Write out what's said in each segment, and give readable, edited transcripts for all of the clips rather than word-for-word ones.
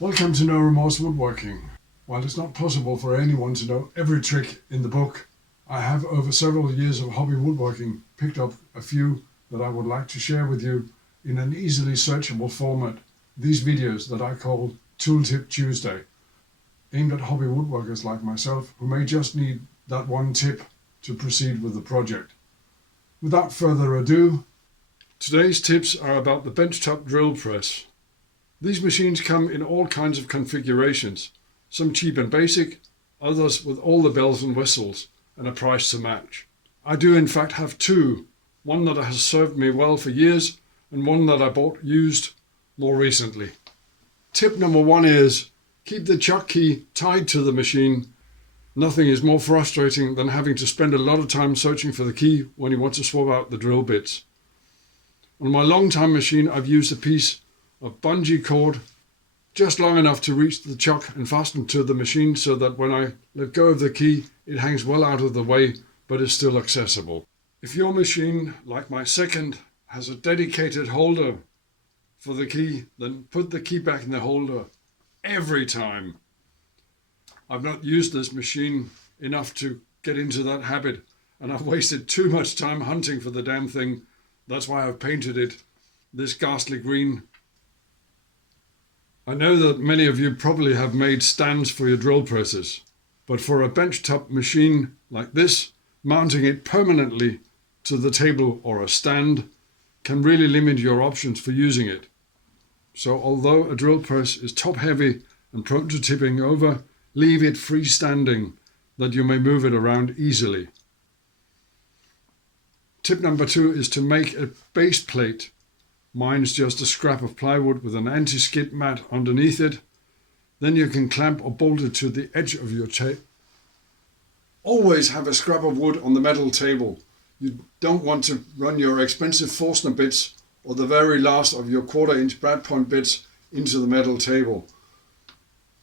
Welcome to No Remorse Woodworking. While it's not possible for anyone to know every trick in the book, I have over several years of hobby woodworking picked up a few that I would like to share with you in an easily searchable format. These videos that I call Tooltip Tuesday, aimed at hobby woodworkers like myself who may just need that one tip to proceed with the project. Without further ado, today's tips are about the benchtop drill press. These machines come in all kinds of configurations, some cheap and basic, others with all the bells and whistles and a price to match. I do in fact have two, one that has served me well for years and one that I bought used more recently. Tip number one is keep the chuck key tied to the machine. Nothing is more frustrating than having to spend a lot of time searching for the key when you want to swap out the drill bits. On my long time machine I've used a piece of bungee cord just long enough to reach the chuck and fasten to the machine so that when I let go of the key it hangs well out of the way but is still accessible. If your machine, like my second, has a dedicated holder for the key, then put the key back in the holder every time. I've not used this machine enough to get into that habit, and I've wasted too much time hunting for the damn thing. That's why I've painted it this ghastly green. I know that many of you probably have made stands for your drill presses, but for a benchtop machine like this, mounting it permanently to the table or a stand can really limit your options for using it. So although a drill press is top heavy and prone to tipping over, leave it freestanding that you may move it around easily. Tip number two is to make a base plate. Mine's just a scrap of plywood with an anti-skid mat underneath it. Then you can clamp or bolt it to the edge of your table. Always have a scrap of wood on the metal table. You don't want to run your expensive Forstner bits or the very last of your 1/4 inch brad point bits into the metal table.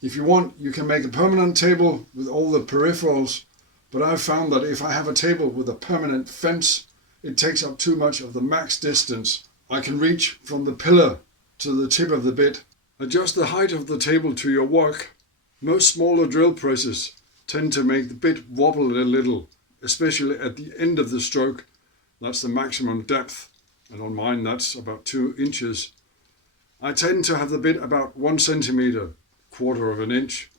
If you want, you can make a permanent table with all the peripherals, but I've found that if I have a table with a permanent fence, it takes up too much of the max distance. I can reach from the pillar to the tip of the bit. Adjust the height of the table to your work. Most smaller drill presses tend to make the bit wobble a little, especially at the end of the stroke. That's the maximum depth, and on mine that's about 2 inches. I tend to have the bit about 1 centimeter, 1/4 of an inch,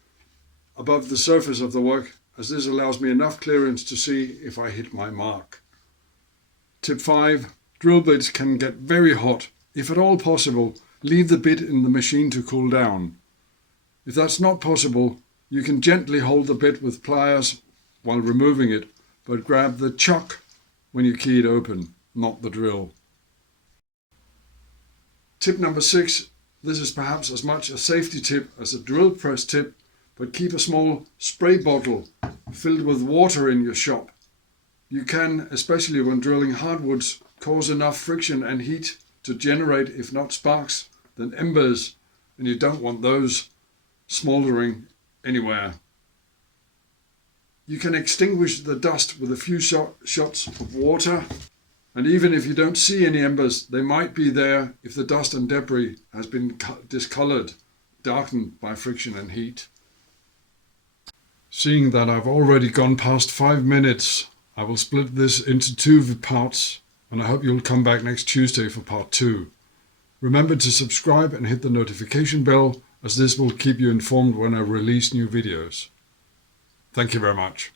above the surface of the work, as this allows me enough clearance to see if I hit my mark. Tip 5. Drill bits can get very hot. If at all possible, leave the bit in the machine to cool down. If that's not possible, you can gently hold the bit with pliers while removing it, but grab the chuck when you key it open, not the drill. Tip number 6. This is perhaps as much a safety tip as a drill press tip, but keep a small spray bottle filled with water in your shop. You can, especially when drilling hardwoods, cause enough friction and heat to generate, if not sparks, then embers, and you don't want those smouldering anywhere. You can extinguish the dust with a few shots of water, and even if you don't see any embers, they might be there if the dust and debris has been discolored, darkened by friction and heat. Seeing that I've already gone past 5 minutes, I will split this into 2 parts, and I hope you'll come back next Tuesday for part 2. Remember to subscribe and hit the notification bell, as this will keep you informed when I release new videos. Thank you very much.